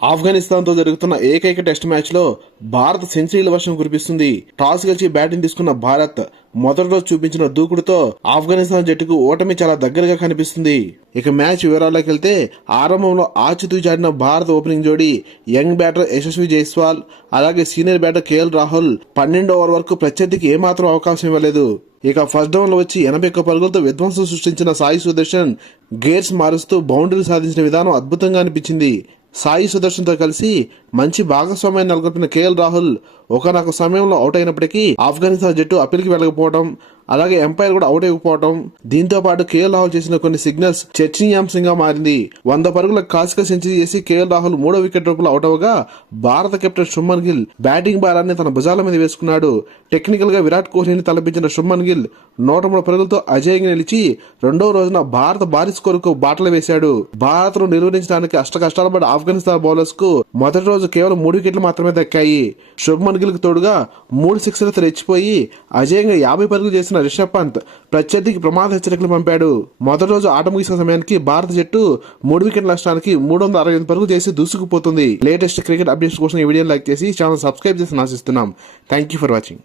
ఆఫ్ఘనిస్తాన్ తో జరుగుతున్న ఏకైక టెస్ట్ మ్యాచ్ లో భారత్ సెంచరీల వర్షం కురిపిస్తుంది. టాస్ గెలిచి బ్యాటింగ్ తీసుకున్న భారత్ మొదటి రోజు చూపించిన దూకుడుతో ఆఫ్ఘనిస్తాన్ జట్టుకు ఓటమి చాలా దగ్గరగా కనిపిస్తుంది. ఇక మ్యాచ్ వివరాల్లోకి వెళ్తే ఆరంభంలో ఆచితూచాడిన భారత ఓపెనింగ్ జోడీ యంగ్ బ్యాటర్ యశస్వి జైస్వాల్ అలాగే సీనియర్ బ్యాటర్ కేఎల్ రాహుల్ 12వ ఓవర్ వరకు ప్రత్యర్థికి ఏమాత్రం అవకాశం ఇవ్వలేదు. ఇక ఫస్ట్ డౌన్ లో వచ్చి 81 పరుగులతో విధ్వంసం సృష్టించిన సాయి సుదర్శన్ గేర్స్ మారుస్తూ బౌండరీ సాధించిన విధానం అద్భుతంగా అనిపించింది. సాయి సుదర్శన్ తో కలిసి మంచి భాగస్వామ్యాన్ని నెలకొల్పిన కేఎల్ రాహుల్ ఒకనొక సమయంలో అవుట్ అయినప్పటికీ ఆఫ్ఘనిస్తాన్ జట్టు అప్పీల్కి వెళ్ళకపోవడం అలాగే ఎంపైర్ కూడా అవుట్ అయిపోవడం, దీంతో పాటు కేఎల్ రాహుల్ చేసిన కొన్ని సిగ్నల్స్ చర్చనీయాంశంగా మారింది. 100 పరుగుల క్లాసికల్ సెంచరీ చేసి కేఎల్ రాహుల్ 3వ వికెట్ రూపంలో అవుట్ అవగా భారత కెప్టెన్ శుభ్మన్ గిల్ బ్యాటింగ్ భారాన్ని తన భుజాల మీద వేసుకున్నాడు. టెక్నికల్ గా విరాట్ కోహ్లీని తలపించిన శుభ్మన్ గిల్ 103 పరుగులతో అజేయంగా నిలిచి రెండవ రోజున భారత భారీ స్కోర్ కు బాటలు వేశాడు. భారత్ ను నిర్వహించడానికి అష్టకష్టాలు పడ్డ ఆఫ్ఘనిస్తాన్ బౌలర్స్ కు మొదటి రోజు కేవలం 3 వికెట్లు మాత్రమే దక్కాయి. శుభ్మన్ గిల్ కు తోడుగా 3 సిక్సర్లతో రెచ్చిపోయి అజేయంగా 50 పరుగులు చేసిన రిషబ్ పంత్ ప్రత్యర్థికి ప్రమాద హెచ్చరికలు పంపాడు. మొదటి రోజు ఆట ముగిసిన సమయానికి భారత జట్టు 3 వికెట్ల నష్టానికి 365 పరుగులు చేసి దూసుకుపోతుంది. లేటెస్ట్ క్రికెట్ అప్డేట్స్ కోసం ఈ వీడియోని లైక్ చేసి ఛానల్ సబ్స్క్రైబ్ చేసి ఆశిస్తున్నాం. Thank you for watching.